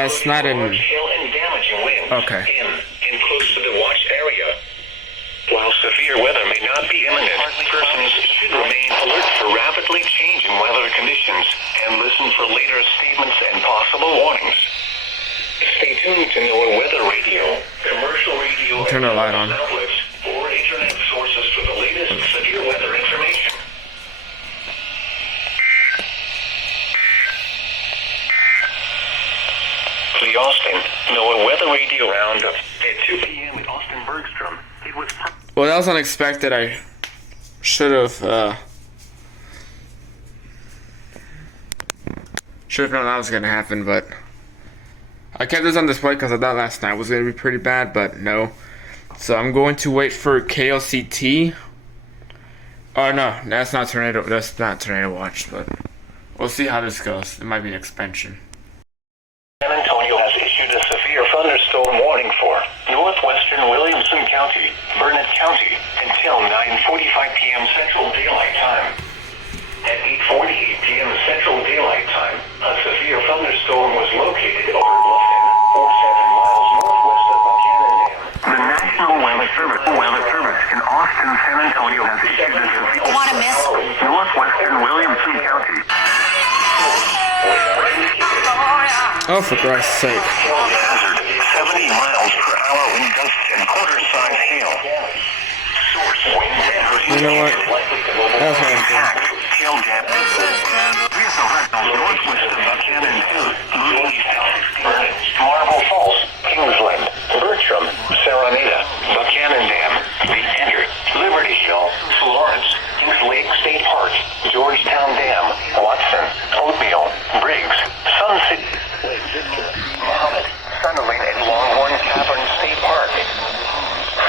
That's not in. Hail and damaging winds Okay. in close to the watch area. While severe weather may not be imminent, persons should remain alert for rapidly changing weather conditions and listen for later statements and possible warnings. Stay tuned to NOAA Weather Radio, commercial radio, Turn the light on. outlets, or internet sources for the latest severe weather information. The Austin NOAA Weather Radio roundup at 2 p.m. with Austin Bergstrom. It was. Well, that was unexpected. I should have known that was gonna happen, but I kept this on display because I thought last night was gonna be pretty bad, but no. So I'm going to wait for KLCT. Oh no, that's not tornado. That's not tornado watch, but we'll see how this goes. It might be an expansion. San Antonio has issued a severe thunderstorm warning for northwestern Williamson County, Burnett County, until 9:45 p.m. Central Daylight Time. At 8:48 p.m. Central Daylight Time, a severe thunderstorm was located over Bluffton, 47 miles northwest of Buchanan Dam. The National Weather Service in Austin, San Antonio has issued a severe Want to miss? northwestern Williamson County. Oh, for Christ's sake! Hazard, 70 miles per hour wind gusts and quarter-size hail. Source wind You know what? That's what I'm saying. Hail gap. Northwest of Buchanan, Marble Falls, Kingsland, Bertram, Saranita, Buchanan Dam, The Ender, Liberty Hill, Florence, Kings Lake State Park, Georgetown Dam, Watson, Oatmeal, Briggs, Sunset, Mohammed, Sunderland, and Longhorn Cavern State Park.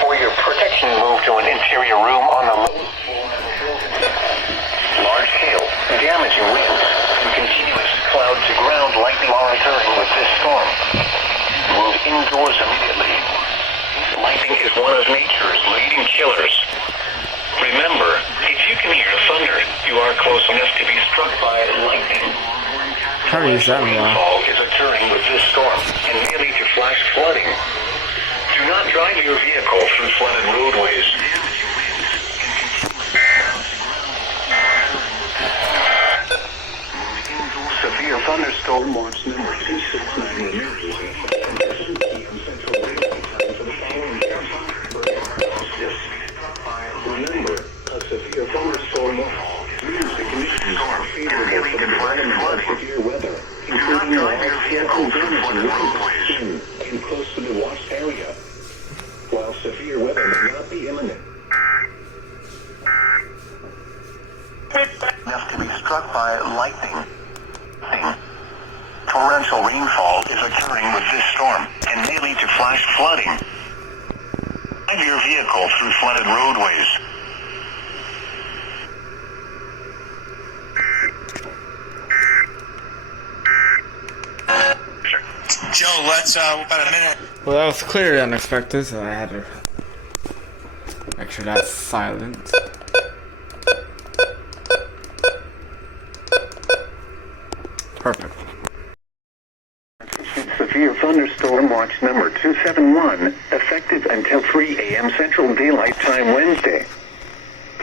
For your protection, move to an interior room on the large hail, damaging winds, and continuous cloud to ground lightning are occurring with this storm. Move indoors immediately. Lightning is one of nature's leading killers. Remember, if you can hear thunder, you are close enough to be struck by lightning. How do you use that one? Rainfall is occurring with this storm and may lead to flash flooding. Do not drive your vehicle through flooded roadways. Severe thunderstorm watch number 269. Remember, a severe thunderstorm means the conditions are favorable for the development of severe weather, including large hail and damage in close to the watched area. While severe weather may not be imminent, enough to be struck by lightning. Torrential rainfall is occurring with this storm and may lead to flash flooding. Drive your vehicle through flooded roadways. Joe, let's about a minute. Well, that was clearly unexpected, so I had to make sure that's silent. Perfect. Severe thunderstorm watch number 271, effective until 3 a.m. Central Daylight Time Wednesday.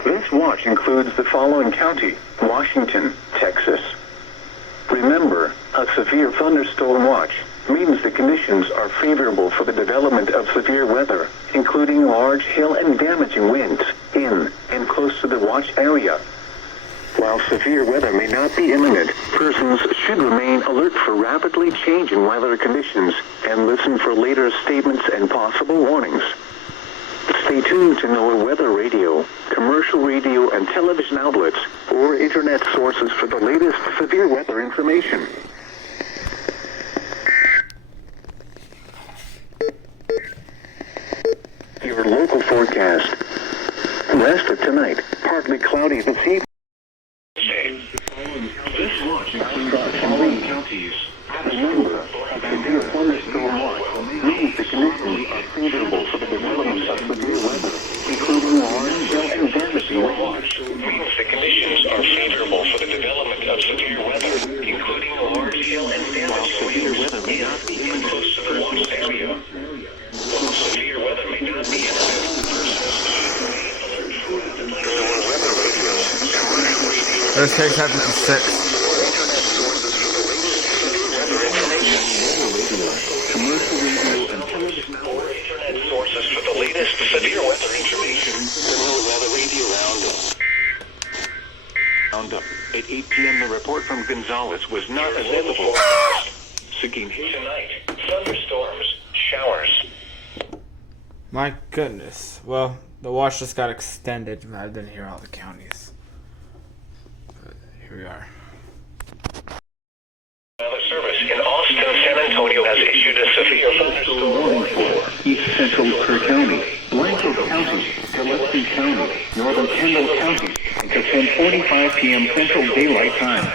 This watch includes the following county: Washington, Texas. Remember, a severe thunderstorm watch means the conditions are favorable for the development of severe weather, including large hail and damaging winds in and close to the watch area. While severe weather may not be imminent, persons should remain alert for rapidly changing weather conditions and listen for later statements and possible warnings. Stay tuned to NOAA Weather Radio, commercial radio and television outlets, or internet sources for the latest severe weather information. Your local forecast. Rest of tonight, partly cloudy this evening. This watch includes the following counties. Remember, a severe thunderstorm watch means the conditions are favorable for the development of severe weather, including large hail and damaging winds. Means the conditions are favorable for the development of severe weather, including large hail and damaging winds. Severe weather may not be Severe weather may not be This takes happened to 6. Internet sources for the latest severe weather information. Roundup. At 8 p.m. the report from Gonzales was not available. Seguin tonight. Thunderstorms, showers. My goodness. Well, the watch just got extended. I didn't hear all the counties. But here we are. Weather service in Austin, San Antonio has issued a severe thunderstorm warning for East Central Kerr County, Blanco County, Gillespie County, Northern Kendall County until 10:45 p.m. Central Daylight Time.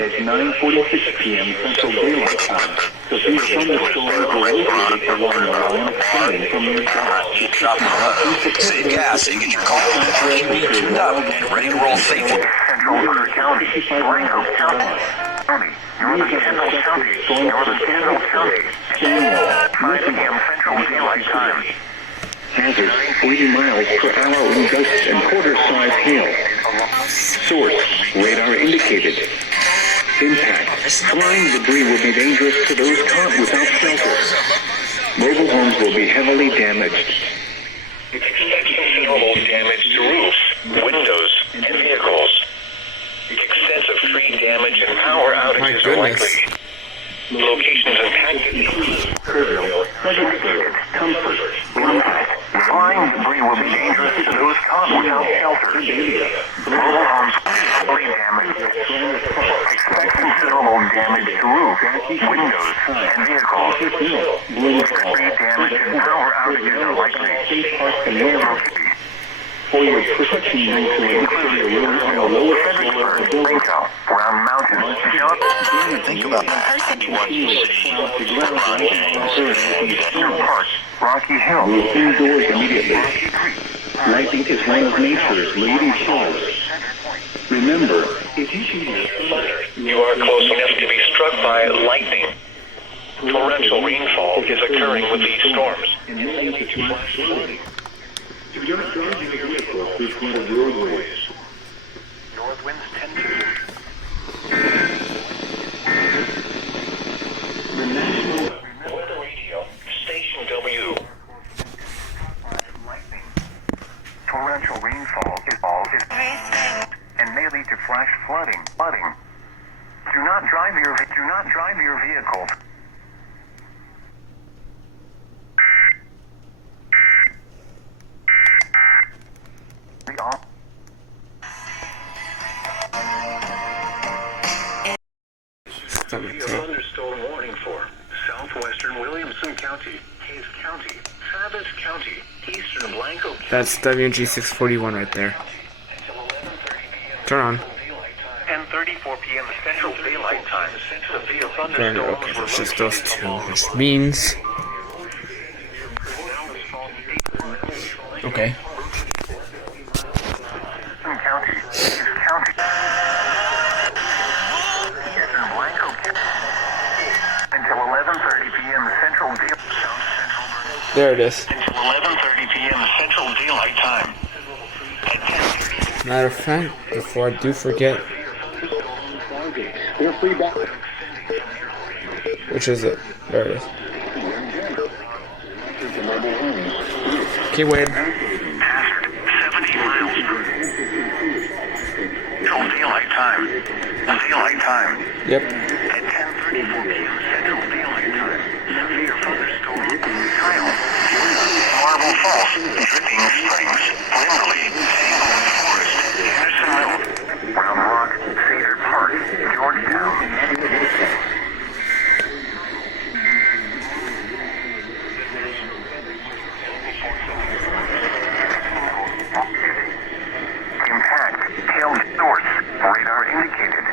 At 9:46 p.m. Central Daylight Time, the these thunderstorms were located along the line extending from your south. Save gas and get your car QB tuned up and ready to roll safely. Central Kerr County, Blanco County, Northern Kendall County, Northern Kendall County, 5 p.m. Central Daylight Time. Hazard, 80 miles per hour in gusts and quarter-size hail. Source, radar indicated. Impact, flying debris will be dangerous to those caught without shelter. Mobile homes will be heavily damaged. Expect considerable damage to roofs, windows, and vehicles. Extensive tree damage and power outages are likely. Locations impacted: Kerrville, Educated, Comfort, Impact. Flying debris will be dangerous to those caught without shelter. Mobile homes heavily damaged. Expect considerable damage to roofs, windows, and vehicles. Tree damage and power outages are likely. For your protection, include on the lower floor of the building, Round Mountain, Think about that. Park, Rocky Hill, indoors immediately. Lightning is one of nature's leading shows. Remember, if you are close enough to be struck by lightning. Torrential rainfall is occurring with these storms. Do not drive your vehicle through flooded roadways. North winds tend to. The National Weather Radio, Station W. Lightning. Torrential rainfall is and may lead to flash flooding. Do not drive your vehicle. Thunderstorm warning for southwestern Williamson County, Hayes County, Travis County, eastern Blanco County. That's WG641 right there. Turn on. 10:34 p.m. Central Daylight Time. Severe Turn it. Okay, that's just those two, which means. Okay. County, Hayes County. Eastern Blanco County. Until 11:30 p.m. Central Daylight Time. There it is. Until 11:30 p.m. Central Daylight Time. Matter of fact, before I do forget, which is it? There it is. Okay, Wade. Hazard, 70 miles. Central Daylight Time. Daylight Time. Yep. At 10:34 p.m. Central Daylight Time. Severe thunderstorm. Kyle. Marble Falls. Dripping Springs. Wimberley. Tanglewood Forest. Henderson Mill. Round Rock. Cedar Park. Georgetown. Impact. Tail source. Radar indicated.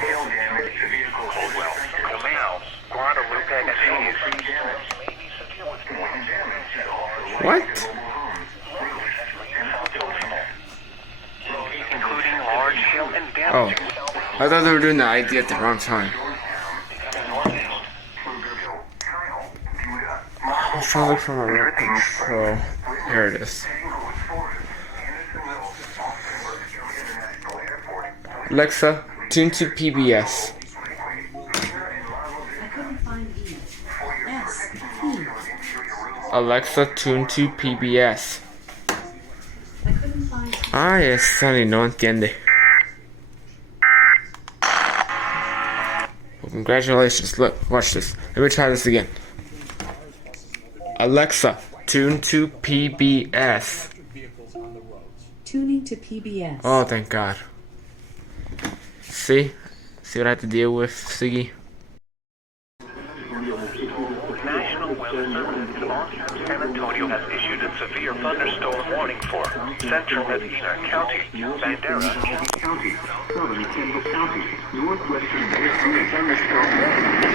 Tail damage to vehicle Coldwell. Camille. Guadalupe and Hayes. What? Including large hail and Oh, damage. I thought they were doing the ID at the wrong time. was trying to look for my remote control. Here it is. Alexa, tune to PBS. I couldn't find E. S. E. Alexa, tune to PBS. I couldn't find E. Ah, es Sunny, no entiende. Well, congratulations. Look, watch this. Let me try this again. Alexa, tune to PBS. Tuning to PBS. Oh, thank God. See? See what I have to deal with, Siggy? National Weather Service in Austin, San Antonio has issued a severe thunderstorm warning for central Medina County, Bandera County, southern Kendall County, northwestern Bayfront thunderstorm warning for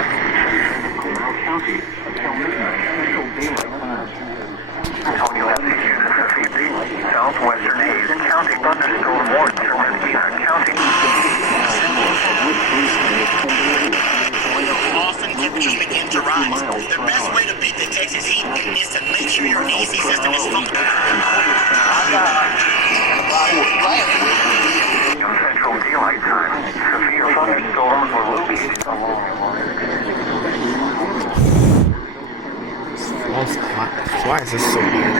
Coral County until midnight Central Daylight Time. Antonio has issued a severe southwestern Hayes County thunderstorm warning for Medina County. Often temperatures begin to rise. The best way to beat the Texas heat is to make sure your AC system is functioning. Central Daylight Time. Severe thunderstorms were located along Why is this so weird?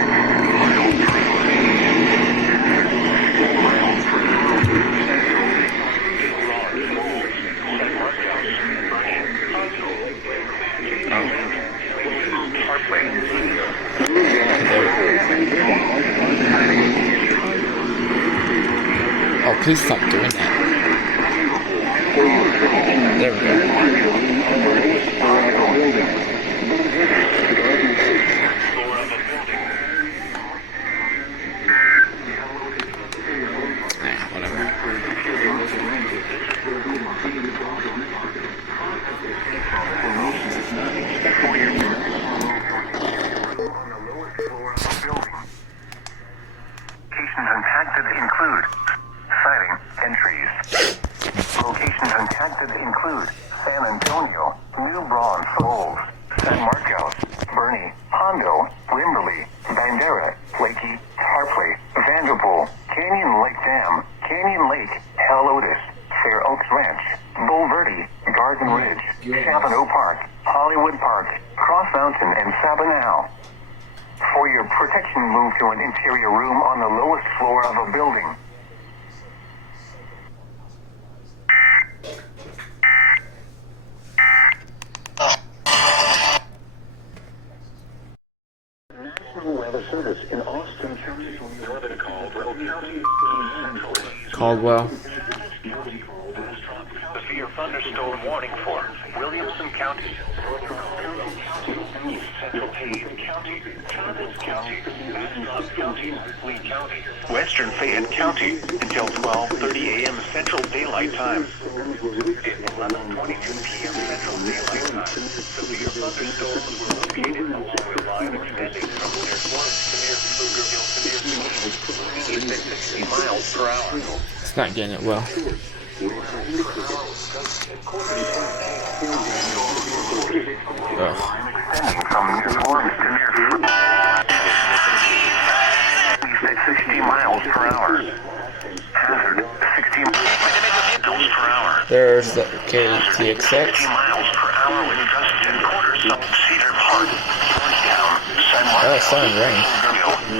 Oh, please stop doing that. There we go. Whatever. Locations impacted include sighting entries. Locations impacted include San Antonio, New Braunfels, San Marcos, Bernie, Hondo, Limberley, Bandera, Lakey, Harpley, Vanderpool, Canyon Lake Dam, Canyon Lake, Helotes, Fair Oaks Ranch, Bull Verde, Garden Ridge, Chappano Park, Hollywood Park, Cross Mountain, and Sabinal. For your protection, move to an interior room on the lowest floor of a building. National Weather Service in Austin County, Northern Caldwell County, Central Caldwell. severe thunderstorm warning for Williamson County, Central Hayes County, Travis County, Bastrop County, Lee County, Western Fayette County until 12:30 a.m. Central Daylight Time. At 11:22 p.m. Central Daylight Time, severe thunderstorms were located along the line extending from near Florence to near Pflugerville to near Phoenix, 60 miles per hour. It's not getting it well. Ugh. Extending from near Florence to near at 60 miles per hour. Hazard 60 miles per hour. There's the 60 KTXX. miles per hour with gusts and quarters up Cedar Park, Georgetown, San Oh, it's Marcos, starting to rain.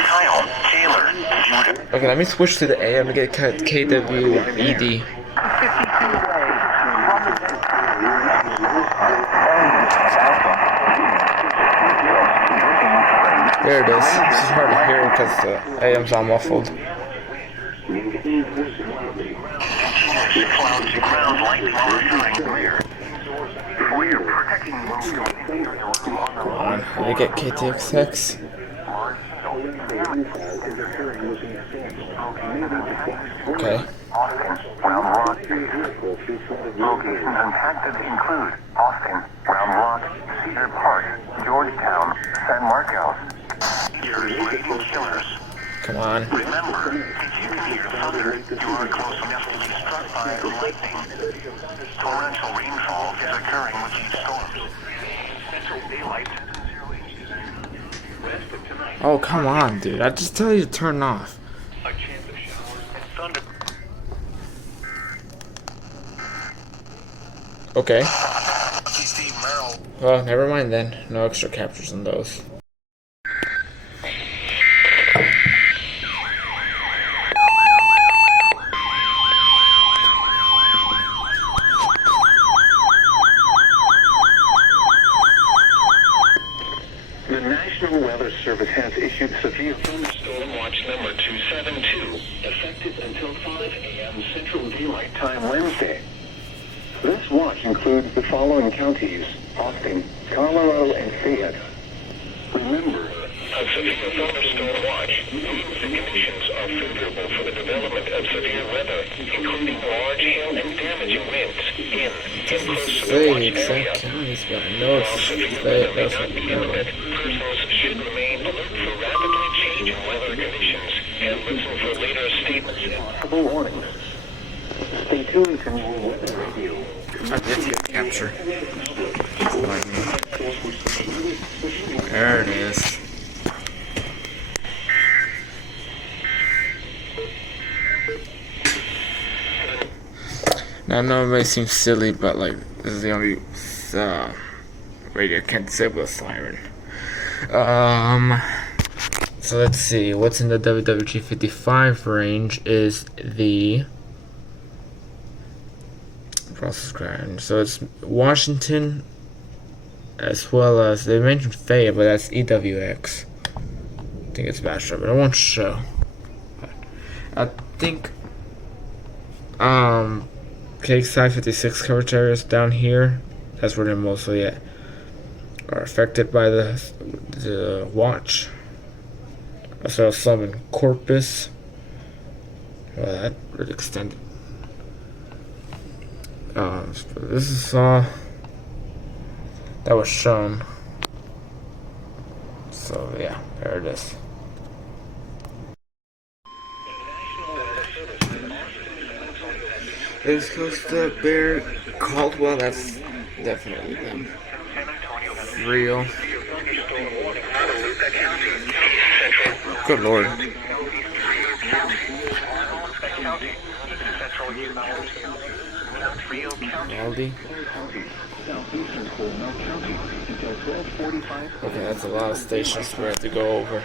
Kyle, Taylor, Judah. Okay, let me switch to the AM to get KWED. There it is. This is hard to hear because the AM's all muffled. Clouds to ground light monitoring clear. For your protecting Come on, let me get KTXX. Okay. Austin, Round Rock. Locations impacted include Austin, Round Rock, Cedar Park, Georgetown, San Marcos. Here's lightning killers. Come on. Remember, if you can hear thunder, you are close enough to be struck by lightning. Torrential rainfall is occurring with these storms. Central daylight. Oh, come on, dude. I just tell you to turn off. A chance of showers and thunder. Okay. Steve Merrill. Well, never mind then. No extra captures on those. The National Weather Service has issued severe thunderstorm watch number 272, effective until 5 a.m. Central Daylight Time Wednesday. This watch includes the following counties: Austin, Colorado, and Fayette. Remember, a severe thunderstorm watch means the conditions are favorable for the development of severe weather, including large hail and damaging winds in and close to the watch area. Counties, but I know it's Fayette. That's what I know. Persons should remain alert for rapidly changing weather conditions and listen for later statements and possible warnings. Stay tuned to more weather radio. I did get capture. There it is. Now, I know it may seem silly, but like, this is the only radio I can disable a siren. So let's see. What's in the WWG 55 range is the process grind. So it's Washington, as well as they mentioned Fayette, but that's EWX. I think it's Bachelor, but it won't show. I think Lakeside 56 coverage areas down here, that's where they're mostly at, are affected by the watch. I saw some in Corpus. Well, that really extended. This is that was shown. So yeah, there it is. It's close to Bear Caldwell. That's definitely them. Real. Good lord. Aldi. Okay, that's a lot of stations we have to go over.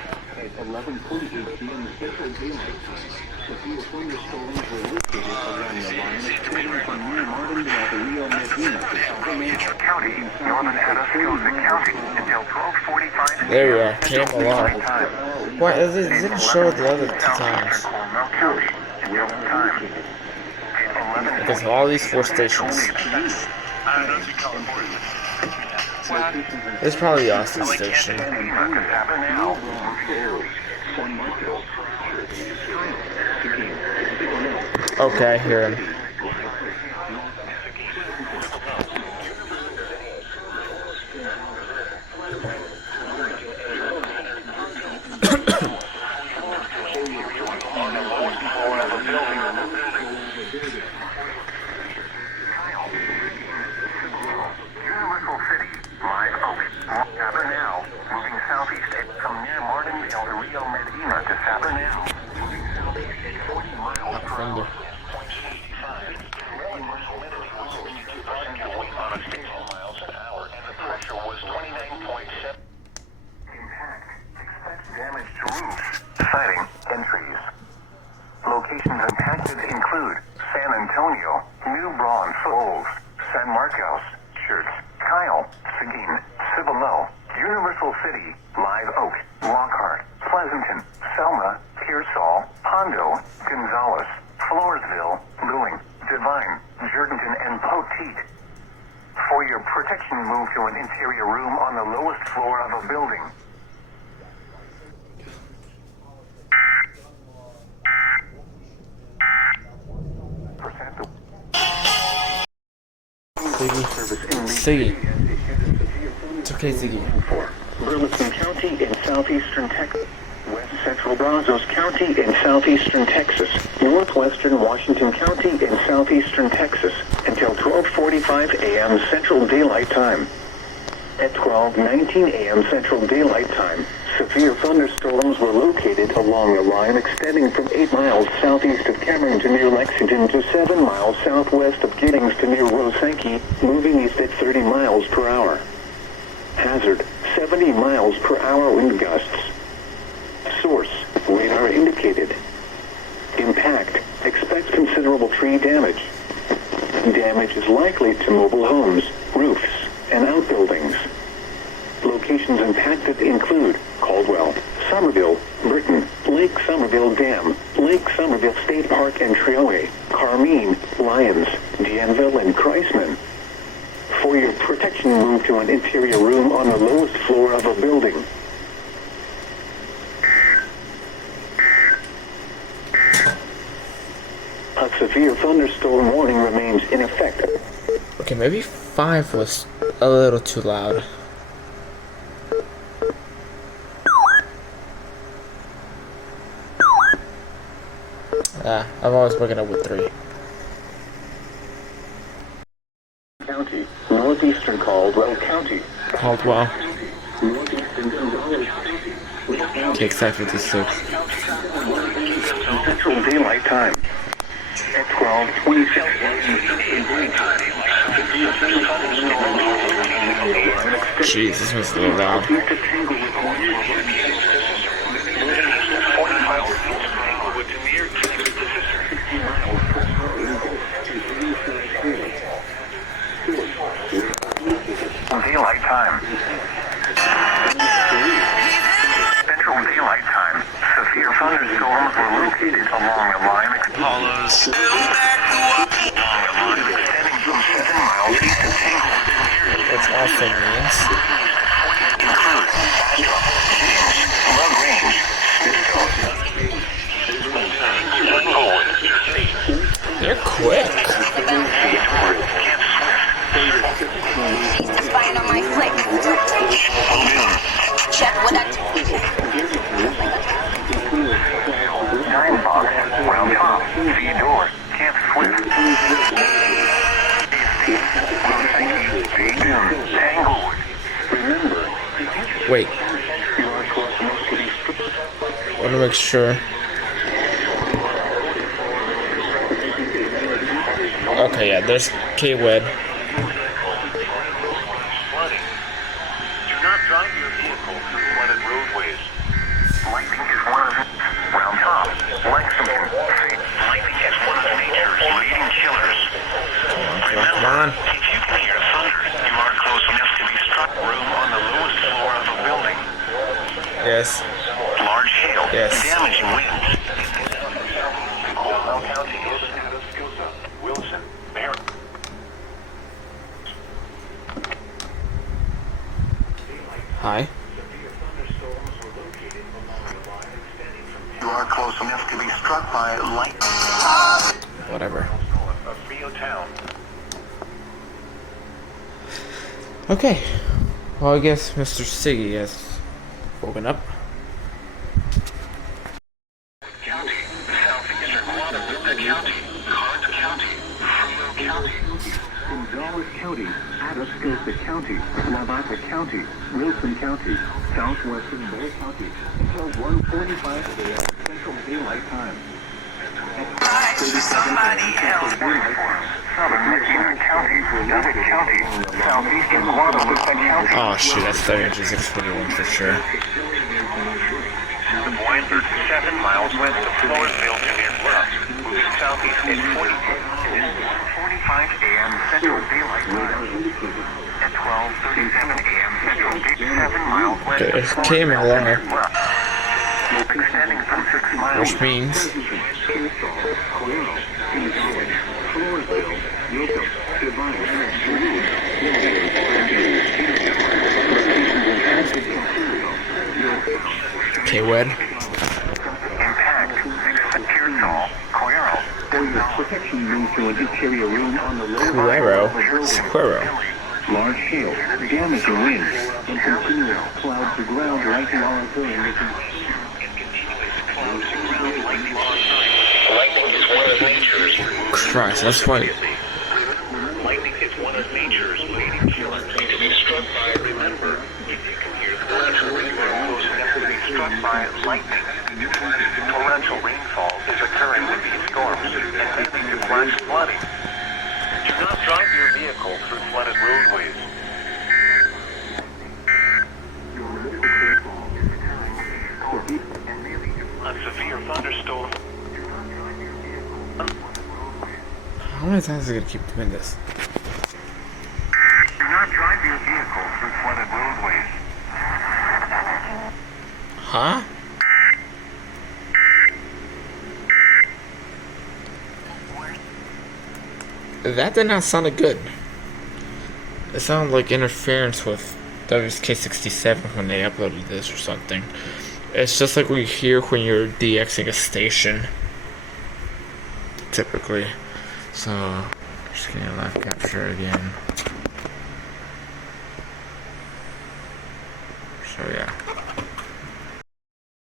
There we are, Camp Alarm. Why, it didn't show the other two times. Because of all these 4 stations. It's probably the Austin station. Okay, I hear him. Locations impacted include San Antonio, New Braunfels, San Marcos, Church, Kyle, Seguin, Cibolo, Universal City, Live Oak, Lockhart, Pleasanton, Selma, Pearsall, Hondo, Gonzales, Floresville, Lewing, Divine, Jordanton, and Poteet. For your protection, move to an interior room on the lowest floor of a building. Ziggy. It's okay, Ziggy. Burleson County in southeastern Texas. West Central Brazos County in southeastern Texas. Northwestern Washington County in southeastern Texas until 12:45 a.m. Central Daylight Time. At 12:19 a.m. Central Daylight Time, severe thunderstorms were located along a line extending from 8 miles southeast of Cameron to near Lexington to 7 miles southwest of Giddings to near Rosanke, moving east at 30 miles per hour. Hazard, 70 miles per hour wind gusts. Source, radar indicated. Impact, expect considerable tree damage. Damage is likely to mobile homes, roofs, and outbuildings. Locations impacted include Caldwell, Somerville, Britain, Lake Somerville Dam, Lake Somerville State Park and Trailway, Carmine, Lyons, Danville, and Kreisman. For your protection, move to an interior room on the lowest floor of a building. A severe thunderstorm warning remains in effect. Okay, maybe 5 was a little too loud. I'm always working up with 3. County, northeastern Caldwell County. Caldwell. Northeastern Caldwell County. KX56. Central Daylight Time. At 12:26 Jeez, this one's a little loud. Daylight Time. Central Daylight Time. Severe thunderstorms were located along a line extending from 7 miles east of Tanglewood. That's also means. Long range. They're quick. He's spying on my flick. Check what I do. Nine box, round top, Theodore, Camp Swift. Tanglewood. Remember, Wait. I want to make sure. Okay, yeah, there's K-Wed. do not drive your vehicle through flooded roadways. Lightning is one of round top, Lexington. Lightning is one of nature's leading killers. Come on. If you can hear thunder, you are close enough to be struck. Room on the lowest floor of a building. Yes. Large hail. Yes. Damaging winds. Caldwell County is Atascosa, Wilson, Barron. Hi. You are close enough to be struck by lightning. Whatever. Of Rio Town. Okay. Well, I guess Mr. Siggy has woken up. County, Southeastern Guadalupe County, Carnes County, Frio County, Gonzales County, Atascosa County, Navajo County, Wilson County, Southwestern Bay County, until 1:45 a.m. Central Daylight Time. Somebody else. Southern Medina County, David County, Southeastern Guadalupe County. Oh shit, that's 621 for sure. The point 7 miles west of Floresville to near Bluff, moving southeast at 1:45 a.m. Central Daylight Time. At 12:37 a.m. Central Daylight 7 miles west Okay, of it's KMLR, Bluff, extending from 6 miles. which means K-Wed. Impact, Pearsall, Cuero. Protection moves to an interior room on the low Cuero. Large hail, damaging winds, and continuous cloud to ground lightning while occurring. Lightning is one of nature's. Christ, that's why. Lightning is one of nature's leading killers. To be struck struck by, remember, if you can hear the torrential rain, you are close enough to be struck by lightning. Torrential rainfall is occurring with these storms and may lead to flash flooding. Do not drive your vehicle through flooded roadways. A severe thunderstorm. How many times are they gonna keep doing this? Do not drive your vehicle through flooded roadways. Huh? That did not sound good. It sounded like interference with WSK67 when they uploaded this or something. It's just like we hear when you're DXing a station. Typically. So, just getting a live capture again. So, yeah.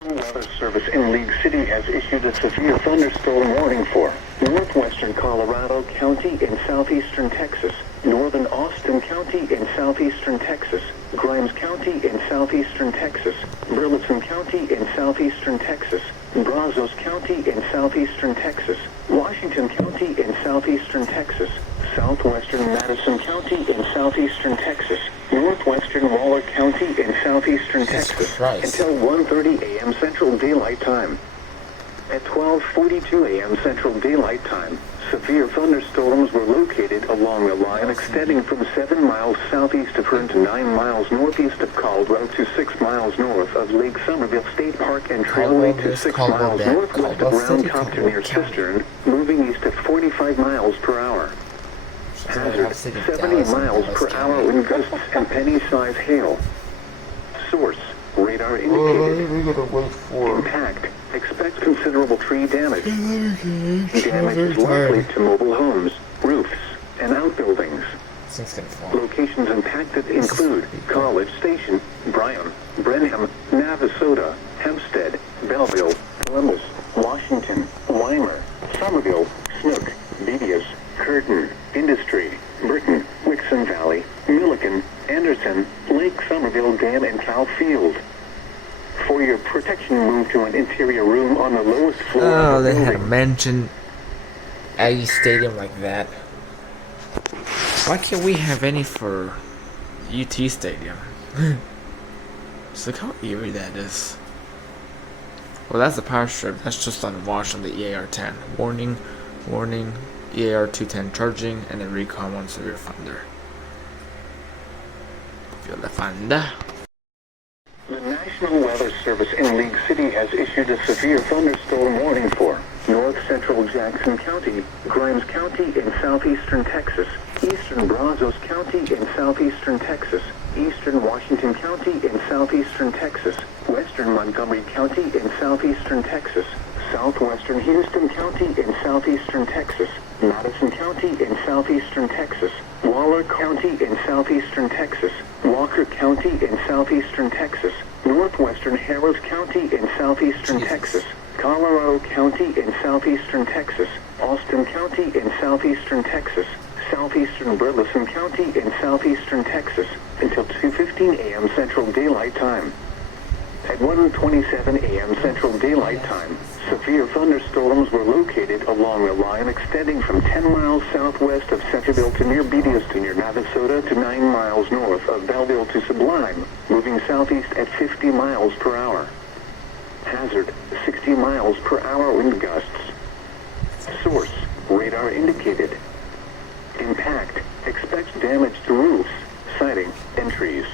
Weather Service in League City has issued a severe thunderstorm warning for northwestern Colorado County in southeastern Texas, northern Austin County in southeastern Texas, Grimes County in southeastern Texas, Burleson County in southeastern Texas, Brazos County in southeastern Texas, Washington County in southeastern Texas, southwestern Madison County in southeastern Texas, northwestern Waller County in southeastern Texas, until 1:30 a.m. Central Daylight Time. At 12:42 a.m. Central Daylight Time, severe thunderstorms were located along the line extending from 7 miles southeast of Hearn to 9 miles northeast of Caldwell to 6 miles north of Lake Somerville State Park and Trailway to 6 miles northwest of Round Top to near Cistern, moving east at 45 miles per hour. Hazard, 70 miles per hour wind gusts and penny-size hail. Source, radar indicated. Impact, expect considerable tree damage. Damage is likely to mobile homes, roofs, and outbuildings. Locations impacted include College Station, Bryan, Brenham, Navasota, Hempstead, Belleville, Columbus, Washington, Weimer, Somerville, Snook, Beedius, Curtin, Industry, Britton, Wixon Valley, Milliken, Anderson, Lake Somerville Dam, and Cow Field. For your protection, move to an interior room on the lowest floor of the they had to building. mention Aggie Stadium like that. Why can't we have any for UT Stadium? Just look how eerie that is. Well, that's the power strip. That's just on watch on the EAR-10. Warning, warning, EAR-210 charging, and then recon on severe thunder. Feel the thunder. The National Weather Service in League City has issued a severe thunderstorm warning for north central Jackson County, Grimes County in southeastern Texas, eastern Brazos County in southeastern Texas, eastern Washington County in southeastern Texas, western Montgomery County in southeastern Texas, southwestern Houston County in southeastern Texas, Madison County in southeastern Texas, Waller County in southeastern Texas, Walker County in southeastern Texas, northwestern Harris County in southeastern Texas, Colorado County in southeastern Texas, Austin County in southeastern Texas, southeastern Burleson County in southeastern Texas, until 2:15 a.m. Central Daylight Time. At 1:27 a.m. Central Daylight Time, severe thunderstorms were located along the line extending from 10 miles southwest of Centerville to near Beedius to near Navasota to 9 miles north of Belleville to Sublime, moving southeast at 50 miles per hour. Hazard, 60 miles per hour wind gusts. Source, radar indicated. Impact, expect damage to roofs, siding, and trees.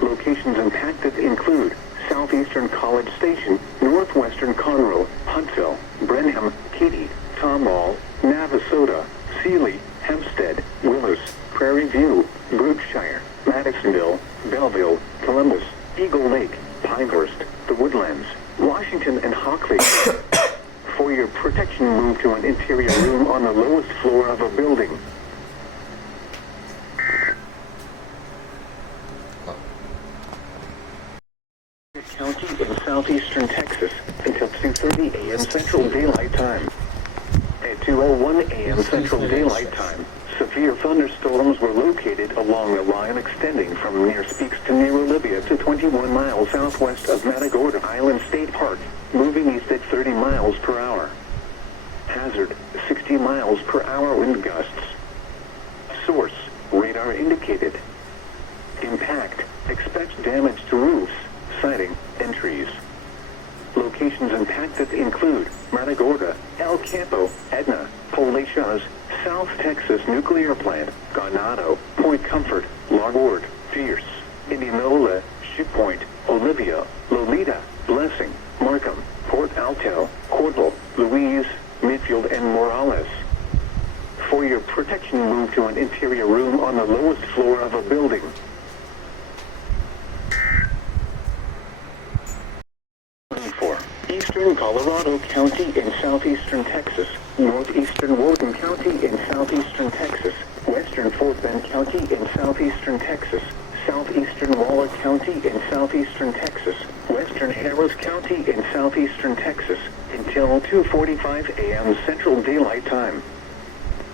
Locations impacted include southeastern College Station, northwestern Conroe, Huntsville, Brenham, Katy, Tomball, Navasota, Sealy, Hempstead, Willis, Prairie View, Brookshire, Madisonville, Belleville, Columbus, Eagle Lake, Pinehurst, the Woodlands, Washington, and Hockley. For your protection, move to an interior room on the lowest floor of a building. County in southeastern Texas until 2:30 a.m. Central Daylight Time. At 2:01 a.m. Central Daylight Time, Severe thunderstorms were located along the line extending from near Speaks to near Olivia to 21 miles southwest of Matagorda Island State Park, moving east at 30 miles per hour. Hazard, 60 miles per hour wind gusts. Source, radar indicated. Impact, expect damage to roofs, siding, and trees. Locations impacted include Matagorda, El Campo, Edna, Palacios, South Texas Nuclear Plant, Ganado, Point Comfort, Largord, Pierce, Indianola, Ship Point, Olivia, Lolita, Blessing, Markham, Port Alto, Cordell, Louise, Midfield, and Morales. For your protection, move to an interior room on the lowest floor of a building. For Eastern Colorado County in southeastern Texas, northeastern Woden County in southeastern Texas, western Fort Bend County in southeastern Texas, southeastern Waller County in southeastern Texas, western Harris County in southeastern Texas, until 2:45 a.m. Central Daylight Time.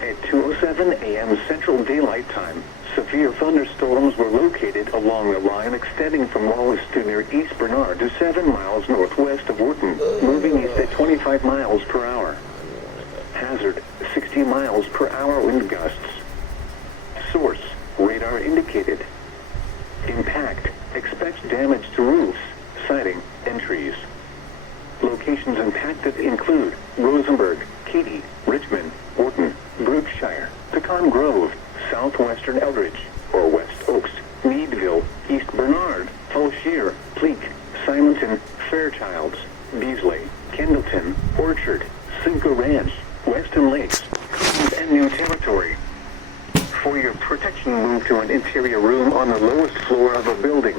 At 2:07 a.m. Central Daylight Time, severe thunderstorms were located along the line extending from Wallace to near East Bernard to 7 miles northwest of Wharton, moving east at 25 miles per hour. Hazard, 60 miles per hour wind gusts. Source, radar indicated. Impact, expect damage to roofs, siding, and trees. Locations impacted include Rosenberg, Katy, Richmond, Wharton, Brookshire, Pecan Grove, southwestern Eldridge, or West Oaks, Meadville, East Bernard, Fauquier, Pleak, Simonton, Fairchilds, Beasley, Kendleton, Orchard, Cinco Ranch, Weston Lakes, and New Territory. For your protection, move to an interior room on the lowest floor of a building.